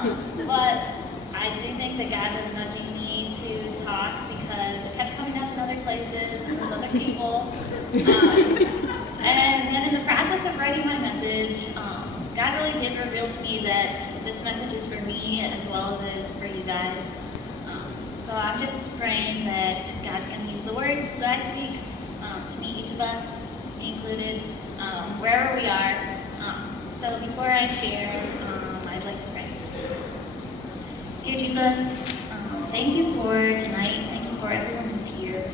But I do think that God was nudging me to talk because it kept coming up in other places and with other people. And then in the process of writing my message, God really did reveal to me that this message is for me as well as it is for you guys. So I'm just praying that God's going to use the words that I speak to meet each of us, me included, wherever we are. So before I share, I'd like to pray. Dear Jesus, thank you for tonight. Thank you for everyone who's here.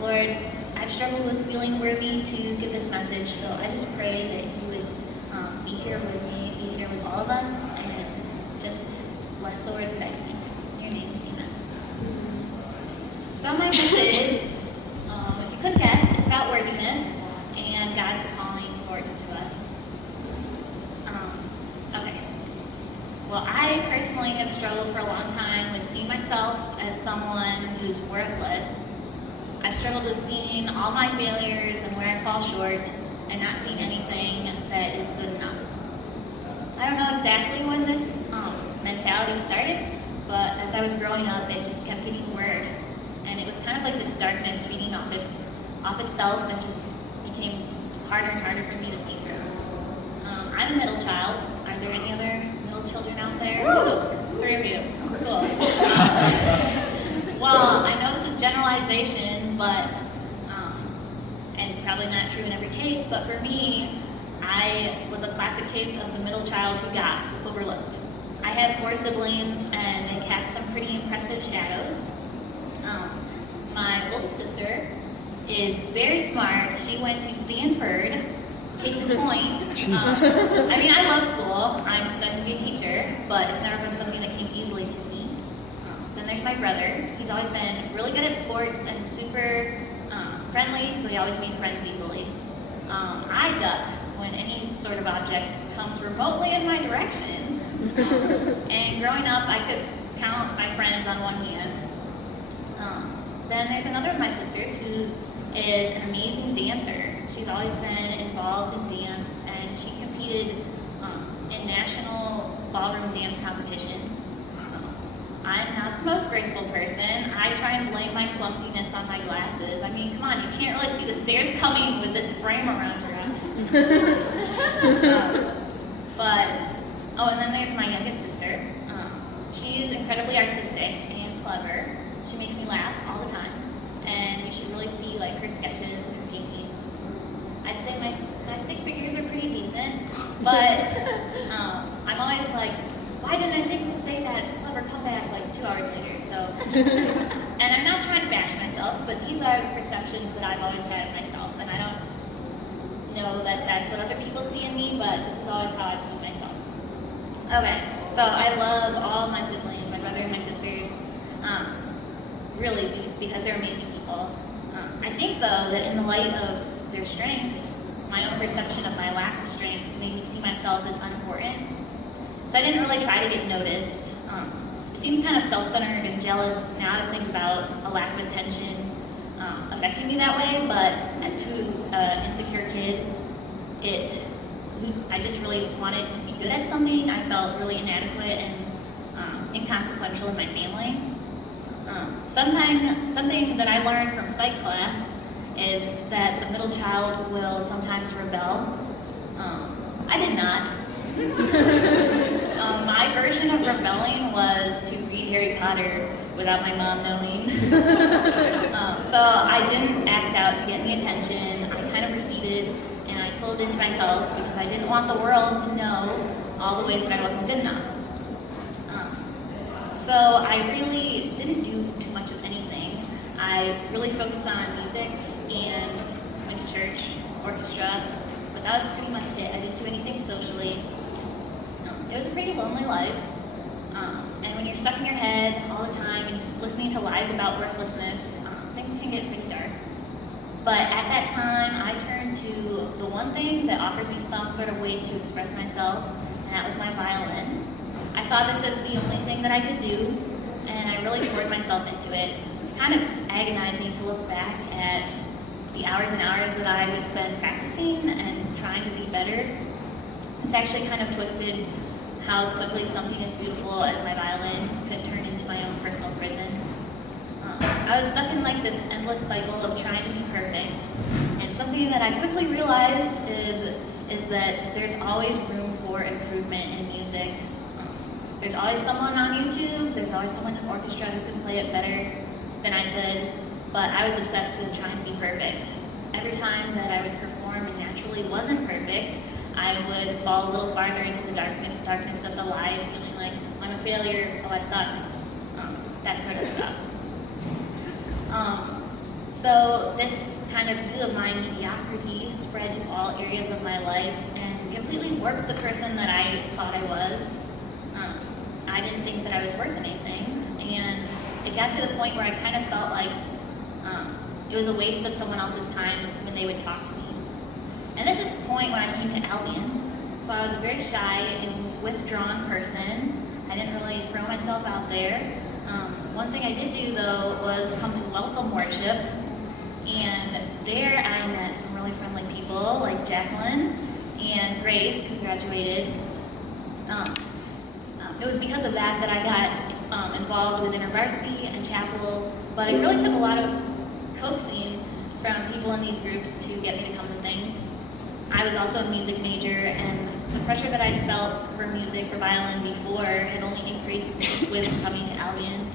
Lord, I've struggled with feeling worthy to give this message, so I just pray that you would be here with me, be here with all of us, and just bless the words that I speak. In your name, amen. So my message, if you couldn't guess, is about worthiness and God's calling for each of us. Okay. Well, I personally have struggled for a long time with seeing myself as someone who's worthless. I've struggled with seeing all my failures and where I fall short and not seeing anything that is good enough. I don't know exactly when this mentality started, but as I was growing up, it just kept getting worse. And it was kind of like this darkness feeding off itself and just became harder and harder for me to see through. I'm a middle child. Are there any other middle children out there? Oh, 3 of you. Cool. Well, I know this is generalization, but, and probably not true in every case, but for me, I was a classic case of the middle child who got overlooked. I had 4 siblings, and they cast some pretty impressive shadows. My older sister is very smart. She went to Stanford. Case in point. I mean, I love school. I'm studying to be a teacher, but it's never been something that came easily to me. Then there's my brother. He's always been really good at sports and super friendly, so he always made friends easily. I duck when any sort of object comes remotely in my direction. And growing up, I could count my friends on one hand. Then there's another of my sisters who is an amazing dancer. She's always been involved in dance, and she competed in national ballroom dance competitions. I'm not the most graceful person. I try and blame my clumsiness on my glasses. I mean, come on, you can't really see the stairs coming with this frame around your eye. And then there's my youngest sister. She is incredibly artistic and clever. She makes me laugh all the time, and you should really see like her sketches and her paintings. I'd say my stick figures are pretty decent, but I'm always like, why didn't I think to say that clever comeback like 2 hours later? So, and I'm not trying to bash myself, but these are the perceptions that I've always had of myself, and I don't know that that's what other people see in me, but this is always how I've seen myself. Okay, so I love all my siblings, my brother and my sisters, really because they're amazing people. I think though that in the light of their strengths, my own perception of my lack of strengths made me see myself as unimportant. So I didn't really try to get noticed. It seems kind of self-centered and jealous now to think about a lack of attention affecting me that way, but as to an insecure kid, I just really wanted to be good at something. I felt really inadequate and inconsequential in my family. Something that I learned from psych class is that the middle child will sometimes rebel. I did not. My version of rebelling was to read Harry Potter without my mom knowing. So I didn't act out to get any attention. I kind of receded and I pulled into myself because I didn't want the world to know all the ways that I wasn't good enough. So I really didn't do too much of anything. I really focused on music and went to church, orchestra, but that was pretty much it. I didn't do anything socially. It was a pretty lonely life. And when you're stuck in your head all the time and listening to lies about worthlessness, things can get pretty dark. But at that time, I turned to the one thing that offered me some sort of way to express myself, and that was my violin. I saw this as the only thing that I could do, and I really poured myself into it. It's kind of agonizing to look back at the hours and hours that I would spend practicing and trying to be better. It's actually kind of twisted how quickly something as beautiful as my violin could turn into my own personal prison. I was stuck in like this endless cycle of trying to be perfect, and something that I quickly realized is that there's always room for improvement in music. There's always someone on YouTube, there's always someone in orchestra who can play it better than I could, but I was obsessed with trying to be perfect. Every time that I would perform and naturally wasn't perfect, I would fall a little farther into the darkness of the lie, feeling like I'm a failure, oh I suck, that sort of stuff. So this kind of view of my mediocrity spread to all areas of my life and completely warped the person that I thought I was. I didn't think that I was worth anything, and it got to the point where I kind of felt like it was a waste of someone else's time when they would talk to me. And this is the point when I came to Albion. So I was a very shy and withdrawn person. I didn't really throw myself out there. One thing I did do though was come to welcome worship, and there I met some really friendly people like Jacqueline and Grace, who graduated. It was because of that that I got involved with InterVarsity and chapel, but it really took a lot of coaxing from people in these groups to get me to come to things. I was also a music major, and the pressure that I felt for music, for violin before, had only increased with coming to Albion.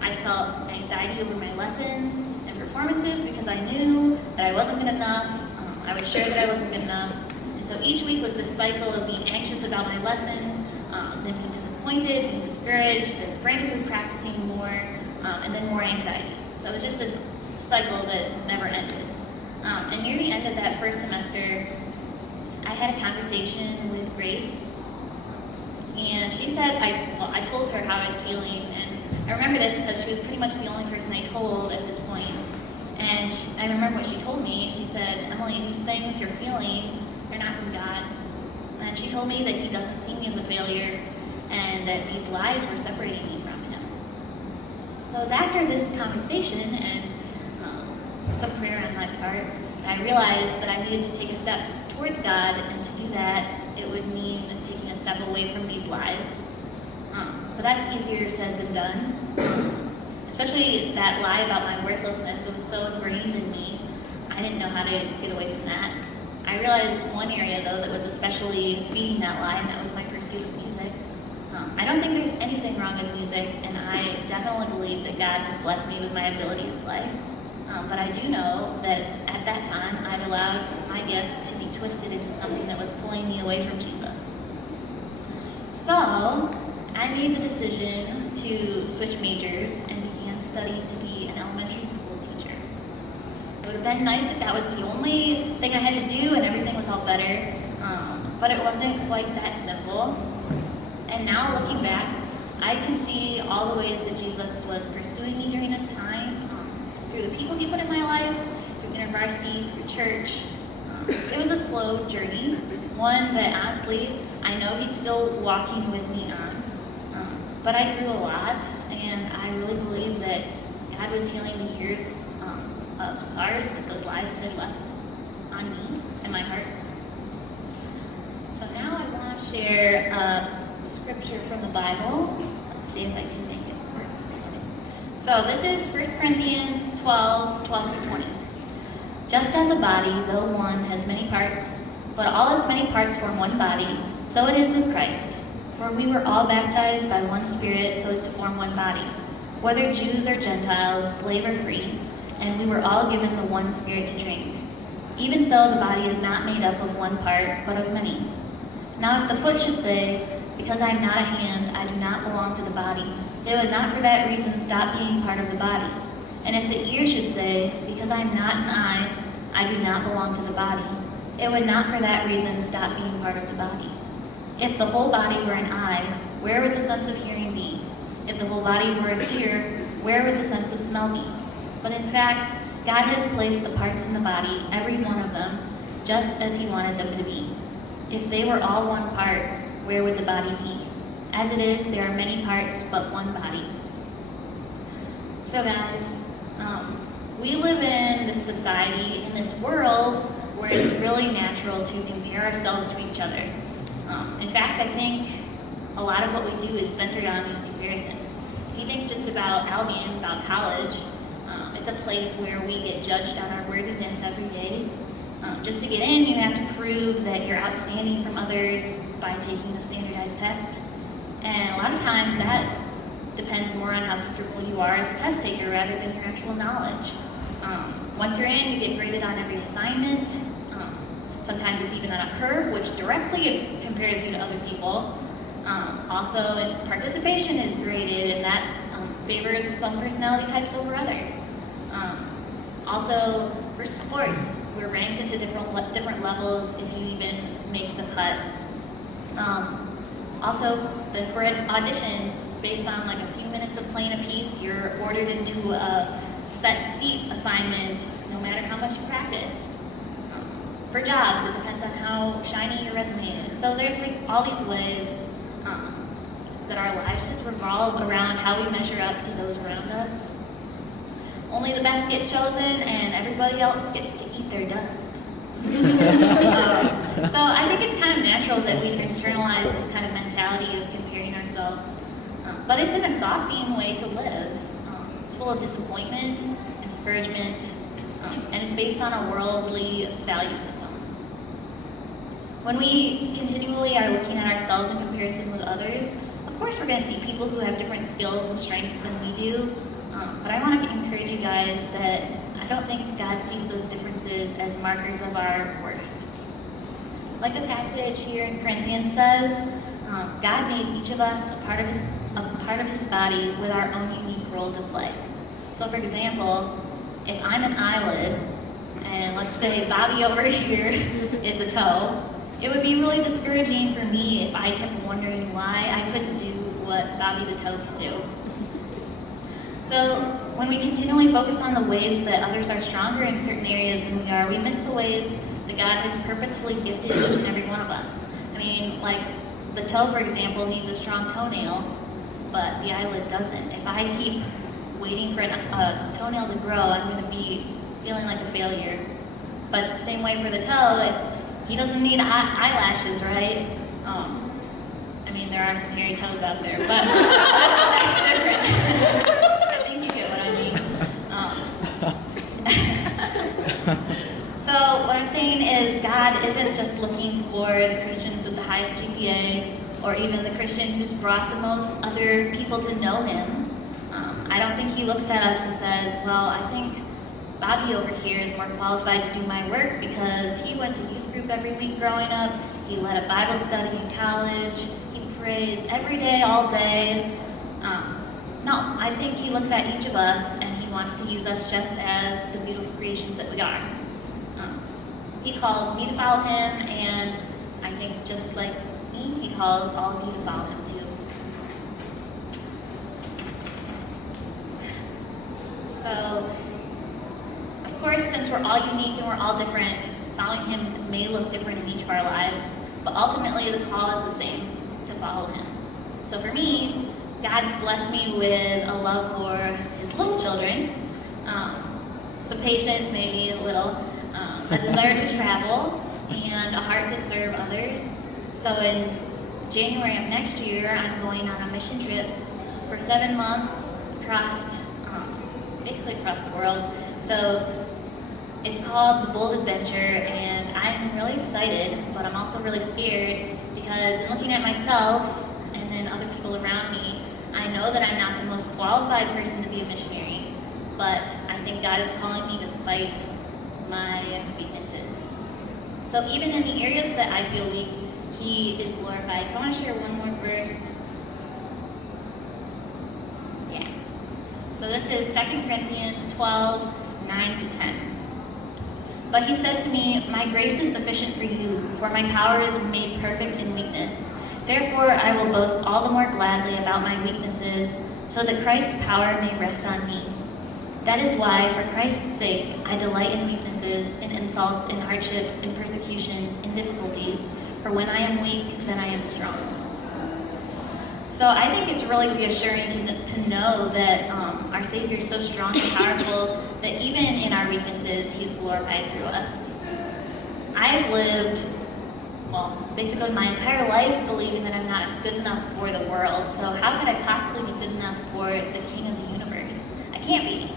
I felt anxiety over my lessons and performances because I knew that I wasn't good enough. I was sure that I wasn't good enough. And so each week was this cycle of being anxious about my lesson, then being disappointed, being discouraged, then frantically practicing more, and then more anxiety. So it was just this cycle that never ended. And near the end of that first semester, I had a conversation with Grace, and she said, I told her how I was feeling, and I remember this because she was pretty much the only person I told at this point. And I remember what she told me. She said, Emily, these things you're feeling, they're not from God. And she told me that He doesn't see me as a failure, and that these lies were separating me from Him. So it was after this conversation and some prayer on my part, I realized that I needed to take a step towards God, and to do that, it would mean taking a step away from these lies. But that's easier said than done. Especially that lie about my worthlessness. It was so ingrained in me, I didn't know how to get away from that. I realized one area, though, that was especially feeding that lie, and that was my pursuit of music. I don't think there's anything wrong with music, and I definitely believe that God has blessed me with my ability to play. But I do know that at that time, I'd allowed my gift to be twisted into something that was pulling me away from Jesus. So I made the decision to switch majors and began studying to be an elementary school teacher. It would have been nice if that was the only thing I had to do and everything was all better, but it wasn't quite that simple. And now looking back, I can see all the ways that Jesus was pursuing me during this time, through the people He put in my life, through InterVarsity, through church. It was a slow journey, one that honestly, I know He's still walking with me on. But I grew a lot, and I really believe that God was healing the years of scars that those lies had left on me and my heart. So now I want to share a scripture from the Bible. Let's see if I can make it work. So this is 1 Corinthians 12:12-20. Just as a body, though one, has many parts, but all its many parts form one body, so it is with Christ. For we were all baptized by one Spirit so as to form one body, whether Jews or Gentiles, slave or free, and we were all given the one Spirit to drink. Even so, the body is not made up of one part, but of many. Now if the foot should say, because I am not a hand, I do not belong to the body, it would not for that reason stop being part of the body. And if the ear should say, because I am not an eye, I do not belong to the body, it would not for that reason stop being part of the body. If the whole body were an eye, where would the sense of hearing be? If the whole body were an ear, where would the sense of smell be? But in fact, God has placed the parts in the body, every one of them, just as He wanted them to be. If they were all one part, where would the body be? As it is, there are many parts, but one body. So guys, we live in this society, in this world, where it's really natural to compare ourselves to each other. In fact, I think a lot of what we do is centered on these comparisons. If you think just about Albion, about college, it's a place where we get judged on our worthiness every day. Just to get in, you have to prove that you're outstanding from others by taking a standardized test. And a lot of times that depends more on how comfortable you are as a test taker rather than your actual knowledge. Once you're in, you get graded on every assignment. Sometimes it's even on a curve, which directly compares you to other people. Also, participation is graded, and that favors some personality types over others. Also, for sports, we're ranked into different levels if you even make the cut. Also, for auditions, based on like a few minutes of playing a piece, you're ordered into a set seat assignment, no matter how much you practice. For jobs, it depends on how shiny your resume is. So there's like all these ways that our lives just revolve around how we measure up to those around us. Only the best get chosen, and everybody else gets to eat their dust. So I think it's kind of natural that we internalize this kind of mentality of comparing ourselves. But it's an exhausting way to live. It's full of disappointment, discouragement, and it's based on a worldly value system. When we continually are looking at ourselves in comparison with others, of course we're going to see people who have different skills and strengths than we do. But I want to encourage you guys that I don't think God sees those differences as markers of our worth. Like the passage here in Corinthians says, God made each of us a part of his body with our own unique role to play. So for example, if I'm an eyelid, and let's say Bobby over here is a toe, it would be really discouraging for me if I kept wondering why I couldn't do what Bobby the toe could do. So when we continually focus on the ways that others are stronger in certain areas than we are, we miss the ways that God has purposefully gifted each and every one of us. I mean, like the toe, for example, needs a strong toenail, but the eyelid doesn't. If I keep waiting for a toenail to grow, I'm going to be feeling like a failure. But same way for the toe, he doesn't need eyelashes, right? I mean, there are some hairy toes out there, but that's different. I think you get what I mean. So what I'm saying is God isn't just looking for the Christians with the highest GPA or even the Christian who's brought the most other people to know him. I don't think he looks at us and says, well, I think Bobby over here is more qualified to do my work because he went to youth group every week growing up, he led a Bible study in college, he prays every day, all day. No, I think he looks at each of us and he wants to use us just as the beautiful creations that we are. He calls me to follow him, and I think just like me, he calls all of you to follow him too. So, of course, since we're all unique and we're all different, following him may look different in each of our lives, but ultimately the call is the same, to follow him. So for me, God's blessed me with a love for his little children, some patience, maybe a little, a desire to travel, and a heart to serve others. So in January of next year, I'm going on a mission trip for 7 months basically across the world. So it's called The Bold Adventure, and I'm really excited, but I'm also really scared because in looking at myself and then other people around me, I know that I'm not the most qualified person to be a missionary, but I think God is calling me despite my weaknesses. So even in the areas that I feel weak, he is glorified. So I want to share one more verse. Yeah. So this is 2 Corinthians 12, 9 to 10. But he said to me, my grace is sufficient for you, for my power is made perfect in weakness. Therefore I will boast all the more gladly about my weaknesses, so that Christ's power may rest on me. That is why, for Christ's sake, I delight in weaknesses, in insults, in hardships, in persecutions, in difficulties. For when I am weak, then I am strong. So I think it's really reassuring to know that our Savior is so strong and powerful that even in our weaknesses, he's glorified through us. I've lived basically my entire life believing that I'm not good enough for the world. So how could I possibly be good enough for the King of the universe? I can't be.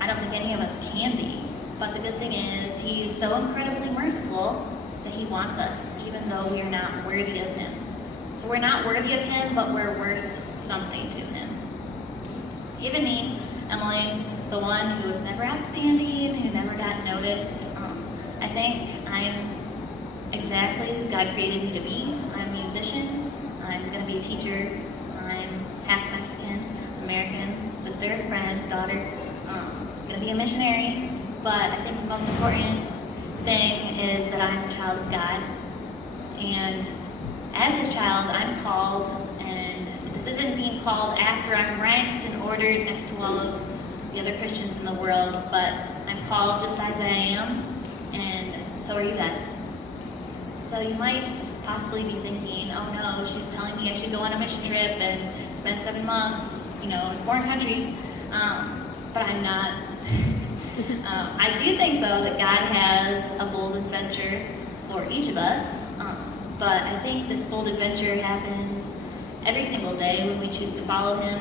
I don't think any of us can be. But the good thing is, he's so incredibly merciful that he wants us, even though we are not worthy of him. So we're not worthy of him, but we're worth something to him. Even me, Emily, the one who was never outstanding, who never got noticed, I think I'm exactly who God created me to be. I'm a musician, I'm going to be a teacher, I'm half Mexican, American, sister, friend, daughter, going to be a missionary, but I think the most important thing is that I'm a child of God, and as his child, I'm called, and this isn't being called after I'm ranked and ordered next to all of the other Christians in the world, but I'm called just as I am, and so are you guys. So you might possibly be thinking, oh no, she's telling me I should go on a mission trip and spend 7 months, in foreign countries, but I'm not. I do think, though, that God has a bold adventure for each of us, but I think this bold adventure happens every single day when we choose to follow him.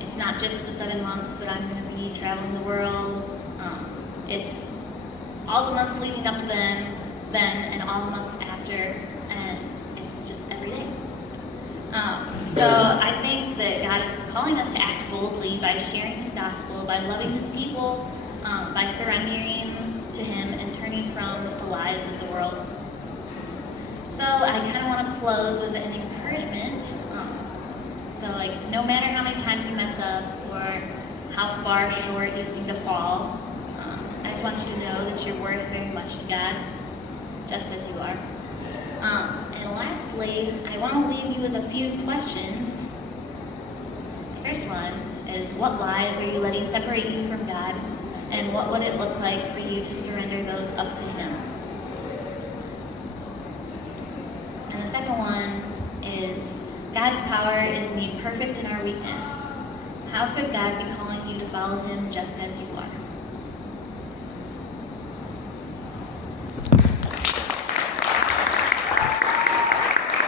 It's not just the 7 months that I'm going to be traveling the world. It's all the months leading up to then, and all the months after, and it's just every day. So I think that God is calling us to act boldly by sharing his gospel, by loving his people, by surrendering to him and turning from the lies of the world. So I kind of want to close with an encouragement. No matter how many times you mess up or how far short you seem to fall, I just want you to know that you're worth very much to God, just as you are. And lastly, I want to leave you with a few questions. The first one is, what lies are you letting separate you from God? And what would it look like for you to surrender those up to him? And the second one is, God's power is made perfect in our weakness. How could God be calling you to follow him just as you are?